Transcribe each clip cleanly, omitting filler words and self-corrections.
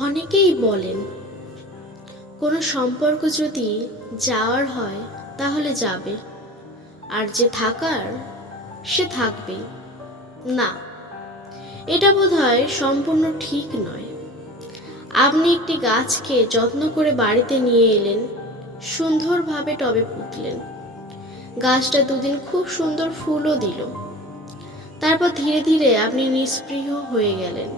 অনেকেই বলেন কোনো সম্পর্ক যদি যাওয়ার হয় তাহলে যাবে, আর যে থাকার সে থাকবেই। না, এটা বোধহয় সম্পূর্ণ ঠিক নয়। আপনি একটি গাছকে যত্ন করে বাড়িতে নিয়ে এলেন, সুন্দরভাবে টবে পুঁতলেন। গাছটা দুদিন খুব সুন্দর ফুলও দিল। তারপর ধীরে ধীরে আপনি নিস্পৃহ হয়ে গেলেন,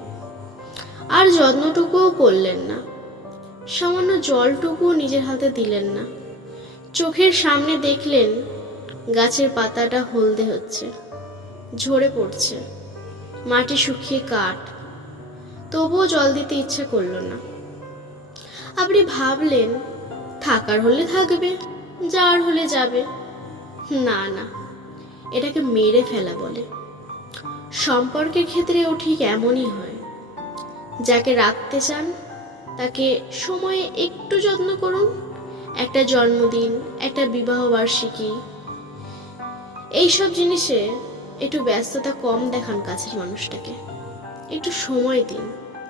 আর যত্নটুকুও করলেন না। সামান্য জলটুকুও নিজের হাতে দিলেন না। চোখের সামনে দেখলেন গাছের পাতাটা হলদে হচ্ছে, ঝরে পড়ছে, মাটি শুকিয়ে কাঠ, তবুও জল দিতে ইচ্ছে করলো না। আপনি ভাবলেন থাকার হলে থাকবে, যাওয়ার হলে যাবে। না না, এটাকে মেরে ফেলা বলে। সম্পর্কের ক্ষেত্রেও ঠিক এমনই হয়। যাকে রাখতে চান তাকে সময়ে একটু যত্ন করুন। একটা জন্মদিন, একটা বিবাহ বার্ষিকী, এইসব জিনিসে একটু ব্যস্ততা কম দেখান কাছের মানুষটাকে। একটু সময় দিন,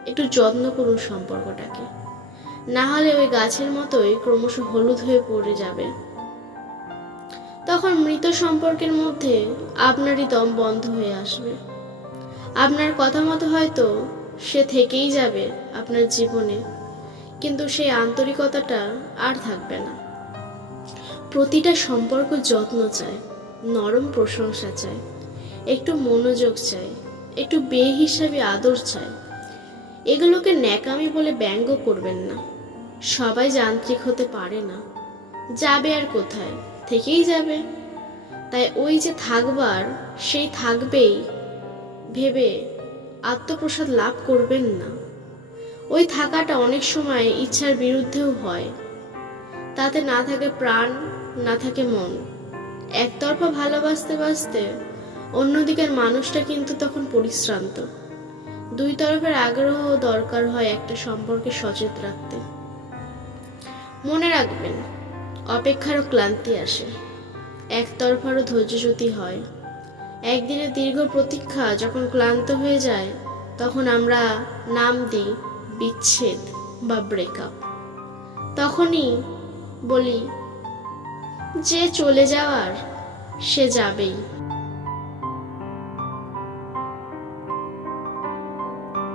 একটু যত্ন করুন সম্পর্কটাকে। না হলে ওই গাছের মতোই ক্রমশ হলুদ হয়ে পড়ে যাবে। তখন মৃত সম্পর্কের মধ্যে আপনারই দম বন্ধ হয়ে আসবে। আপনার কথা মতো হয়তো সে থেকেই যাবে আপনার জীবনে, কিন্তু সেই আন্তরিকতাটা আর থাকবে না। প্রতিটা সম্পর্ক যত্ন চায়, নরম প্রশংসা চায়, একটু মনোযোগ চায়, একটু বেহিসাবি আদর চায়। এগুলোকে ন্যাকামি বলে ব্যঙ্গ করবেন না। সবাই যান্ত্রিক হতে পারে না। যাবে আর কোথায়, থেকেই যাবে। তাই ওই যে থাকবার সেই থাকবেই ভেবে আত্মপ্রসাদ লাভ করবেন না। ওই থাকাটা অনেক সময় ইচ্ছার বিরুদ্ধেও হয়। তাতে না থাকে প্রাণ, না থাকে মন। একতরফা ভালোবাসতে বাসতে অন্যদিকের মানুষটা কিন্তু তখন পরিশ্রান্ত। দুই তরফের আগ্রহ দরকার হয় একটা সম্পর্কে সচেত রাখতে। মনে রাখবেন, অপেক্ষারও ক্লান্তি আসে, একতরফারও ধৈর্যচ্যুতি হয়। একদিনের দীর্ঘ প্রতীক্ষা যখন ক্লান্ত হয়ে যায়, তখন আমরা নাম দিই বিচ্ছেদ বা ব্রেকআপ। তখনই বলি যে চলে যাওয়ার সে যাবেই।